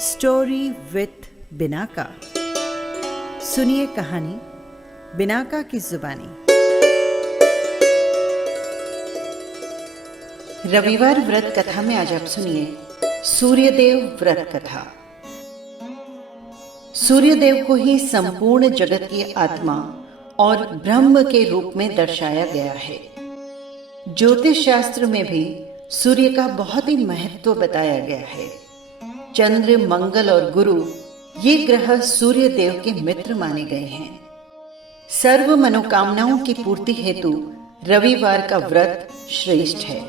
Story with Binaca. सुनिए कहानी Binaca की जुबानी। रविवार व्रत कथा में आज आप सुनिए सूर्यदेव व्रत कथा। सूर्यदेव को ही संपूर्ण जगत की आत्मा और ब्रह्म के रूप में दर्शाया गया है। ज्योतिष शास्त्र में भी सूर्य का बहुत ही महत्व बताया गया है। चंद्र, मंगल और गुरु ये ग्रह सूर्य देव के मित्र माने गए हैं। सर्व मनोकामनाओं की पूर्ति हेतु रविवार का व्रत श्रेष्ठ है।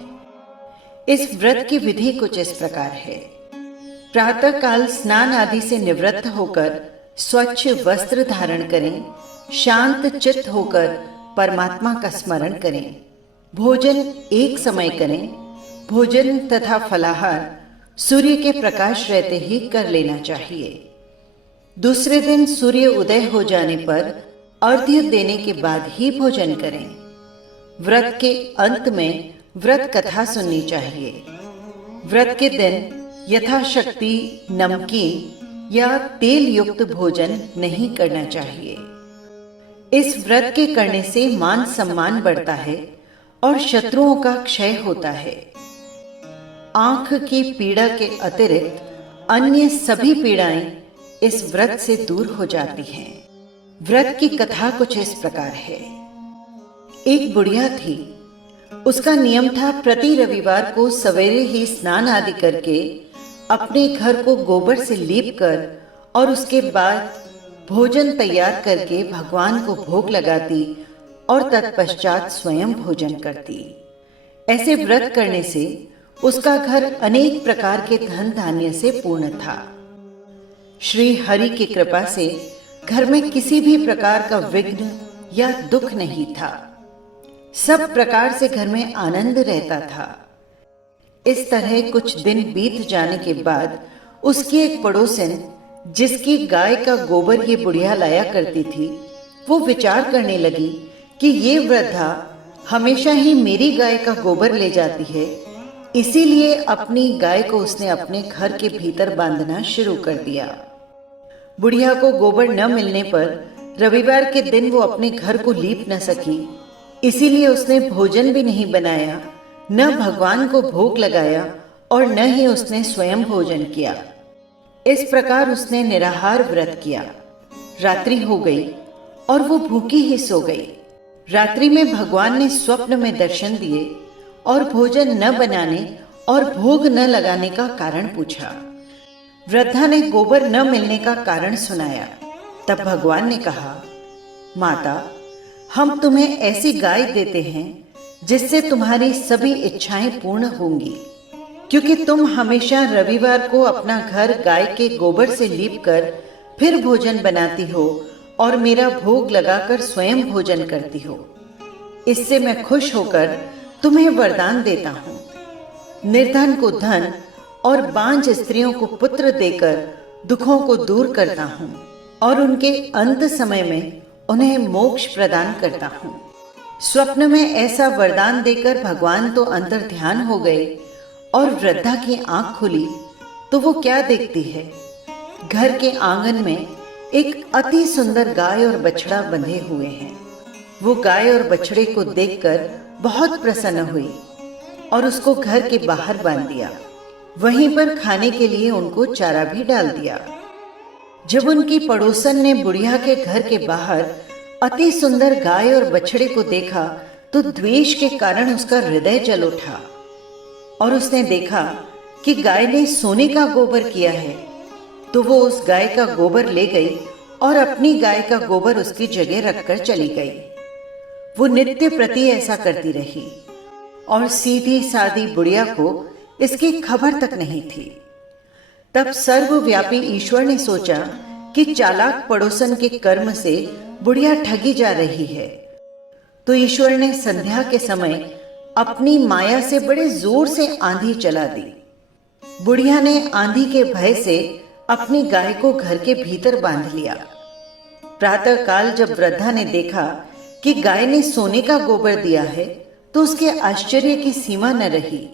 इस व्रत की विधि कुछ इस प्रकार है। प्रातः काल स्नान आदि से निवृत्त होकर स्वच्छ वस्त्र धारण करें, शांत चित्त होकर परमात्मा का स्मरण करें, भोजन एक समय करें। भोजन तथा फलाहार सूर्य के प्रकाश रहते ही कर लेना चाहिए। दूसरे दिन सूर्य उदय हो जाने पर अर्घ्य देने के बाद ही भोजन करें। व्रत के अंत में व्रत कथा सुननी चाहिए। व्रत के दिन यथाशक्ति नमकीन या तेल युक्त भोजन नहीं करना चाहिए। इस व्रत के करने से मान सम्मान बढ़ता है और शत्रुओं का क्षय होता है। आंख की पीड़ा के अतिरिक्त अन्य सभी पीड़ाएं इस व्रत से दूर हो जाती हैं। व्रत की कथा कुछ इस प्रकार है। एक बुढ़िया थी। उसका नियम था प्रति रविवार को सवेरे ही स्नान आदि करके अपने घर को गोबर से लीप कर और उसके बाद भोजन तैयार करके भगवान को भोग लगाती और तत्पश्चात स्वयं भोजन करती। ऐसे व्रत करने से उसका घर अनेक प्रकार के धन धान्य से पूर्ण था। श्री हरि की कृपा से घर में किसी भी प्रकार का विघ्न या दुख नहीं था। सब प्रकार से घर में आनंद रहता था। इस तरह कुछ दिन बीत जाने के बाद उसकी एक पड़ोसन, जिसकी गाय का गोबर ये बुढ़िया लाया करती थी, वो विचार करने लगी कि ये वृद्धा हमेशा ही मेरी गाय का गोबर ले जाती है, इसीलिए अपनी गाय को उसने अपने घर के भीतर बांधना शुरू कर दिया। बुढ़िया को गोबर न मिलने पर रविवार के दिन वो अपने घर को लीप न सकी, इसीलिए उसने भोजन भी नहीं बनाया, न भगवान को भोग लगाया और न ही उसने स्वयं भोजन किया। इस प्रकार उसने निराहार व्रत किया। रात्रि हो गई और वो भूखी ही सो गई। रात्रि में भगवान ने स्वप्न में दर्शन दिए और भोजन न बनाने और भोग न लगाने का कारण पूछा। वृद्धा ने गोबर न मिलने का कारण सुनाया। तब भगवान ने कहा, माता, हम तुम्हें ऐसी गाय देते हैं जिससे तुम्हारी सभी इच्छाएं पूर्ण होंगी, क्योंकि तुम हमेशा रविवार को अपना घर गाय के गोबर से लीप कर फिर भोजन बनाती हो और मेरा भोग लगाकर स्वयं भोजन करती हो। इससे मैं खुश होकर तुम्हें वरदान देता हूँ। निर्धन को धन और बांझ स्त्रियों को पुत्र देकर दुखों को दूर करता हूँ और उनके अंत समय में उन्हें मोक्ष प्रदान करता हूँ। स्वप्न में ऐसा वरदान देकर भगवान तो अंतर ध्यान हो गए और वृद्धा की आंख खुली तो वो क्या देखती है? घर के आंगन में एक अति सुंदर गाय और बछड़ा बंधे हुए हैं। वो गाय और बछड़े को देखकर बहुत प्रसन्न हुई और उसको घर के बाहर बांध दिया। वहीं पर खाने के लिए उनको चारा भी डाल दिया। जब उनकी पड़ोसन ने बुढ़िया के घर के बाहर अति सुंदर गाय और बछड़े को देखा तो द्वेष के कारण उसका हृदय जल उठा और उसने देखा कि गाय ने सोने का गोबर किया है, तो वो उस गाय का गोबर ले गई और अपनी गाय का गोबर उसकी जगह रखकर चली गई। वो नित्य प्रति ऐसा करती रही और सीधी सादी बुढ़िया को इसकी खबर तक नहीं थी। तब सर्वव्यापी ईश्वर ने सोचा कि चालाक पड़ोसन के कर्म से बुढ़िया ठगी जा रही है, तो ईश्वर ने संध्या के समय अपनी माया से बड़े जोर से आंधी चला दी। बुढ़िया ने आंधी के भय से अपनी गाय को घर के भीतर बांध लिया। प्रातः काल जब वृद्धा ने देखा कि गाय ने सोने का गोबर दिया है तो उसके आश्चर्य की सीमा न रही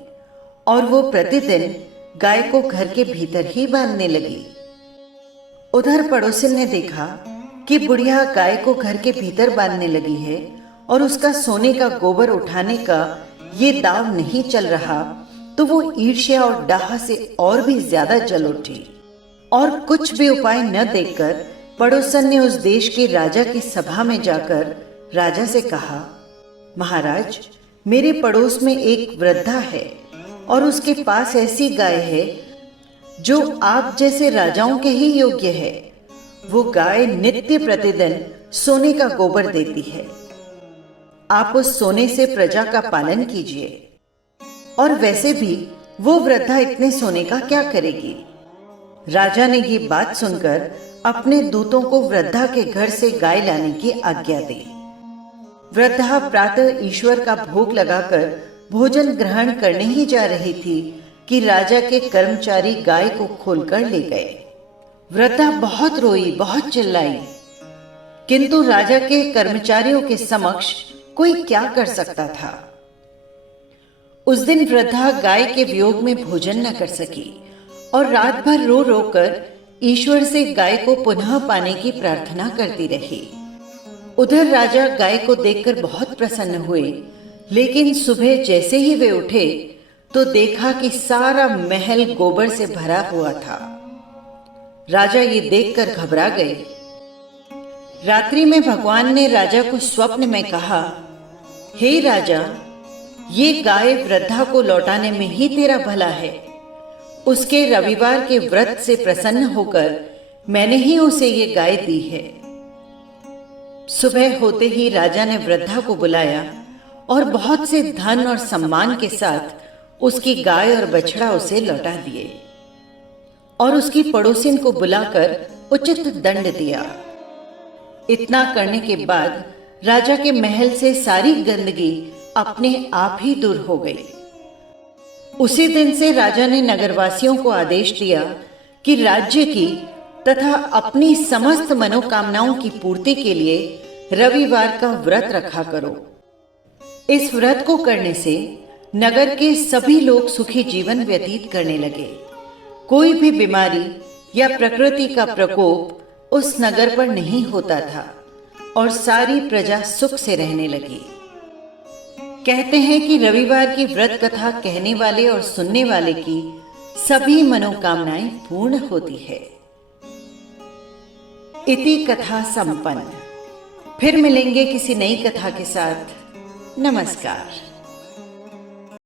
और वो प्रतिदिन गाय को घर के भीतर ही बांधने लगी। उधर पड़ोसिन ने देखा कि बुढ़िया गाय को घर के भीतर बांधने लगी है और उसका सोने का गोबर उठाने का ये दाव नहीं चल रहा, तो वो ईर्ष्या और डाह से और भी ज्यादा जल उठी और कुछ भी उपाय न देखकर पड़ोसन ने उस देश के राजा की सभा में जाकर राजा से कहा, महाराज, मेरे पड़ोस में एक वृद्धा है और उसके पास ऐसी गाय है जो आप जैसे राजाओं के ही योग्य है। वो गाय नित्य प्रतिदिन सोने का गोबर देती है। आप उस सोने से प्रजा का पालन कीजिए। और वैसे भी वो वृद्धा इतने सोने का क्या करेगी? राजा ने ये बात सुनकर अपने दूतों को वृद्धा के घर से गाय लाने की आज्ञा दी। वृद्धा प्रातः ईश्वर का भोग लगाकर भोजन ग्रहण करने ही जा रही थी कि राजा के कर्मचारी गाय को खोलकर ले गए। वृद्धा बहुत रोई, बहुत चिल्लाई, किंतु राजा के कर्मचारियों के समक्ष कोई क्या कर सकता था। उस दिन वृद्धा गाय के वियोग में भोजन न कर सकी और रात भर रो रो कर ईश्वर से गाय को पुनः पाने की प्रार्थना करती रही। उधर राजा गाय को देखकर बहुत प्रसन्न हुए, लेकिन सुबह जैसे ही वे उठे तो देखा कि सारा महल गोबर से भरा हुआ था। राजा ये देखकर घबरा गए। रात्रि में भगवान ने राजा को स्वप्न में कहा, हे राजा, ये गाय वृद्धा को लौटाने में ही तेरा भला है। उसके रविवार के व्रत से प्रसन्न होकर मैंने ही उसे ये गाय दी है। सुबह होते ही राजा ने वृद्धा को बुलाया और बहुत से धन और सम्मान के साथ उसकी गाय और बछड़ा उसे लौटा दिए और उसकी पड़ोसिन को बुलाकर उचित दंड दिया। इतना करने के बाद राजा के महल से सारी गंदगी अपने आप ही दूर हो गई। उसी दिन से राजा ने नगरवासियों को आदेश दिया कि राज्य की तथा अपनी समस्त मनोकामनाओं की पूर्ति के लिए रविवार का व्रत रखा करो। इस व्रत को करने से नगर के सभी लोग सुखी जीवन व्यतीत करने लगे। कोई भी बीमारी या प्रकृति का प्रकोप उस नगर पर नहीं होता था और सारी प्रजा सुख से रहने लगी। कहते हैं कि रविवार की व्रत कथा कहने वाले और सुनने वाले की सभी मनोकामनाएं पूर्ण होती है। इति कथा संपन्न। फिर मिलेंगे किसी नई कथा के साथ। नमस्कार।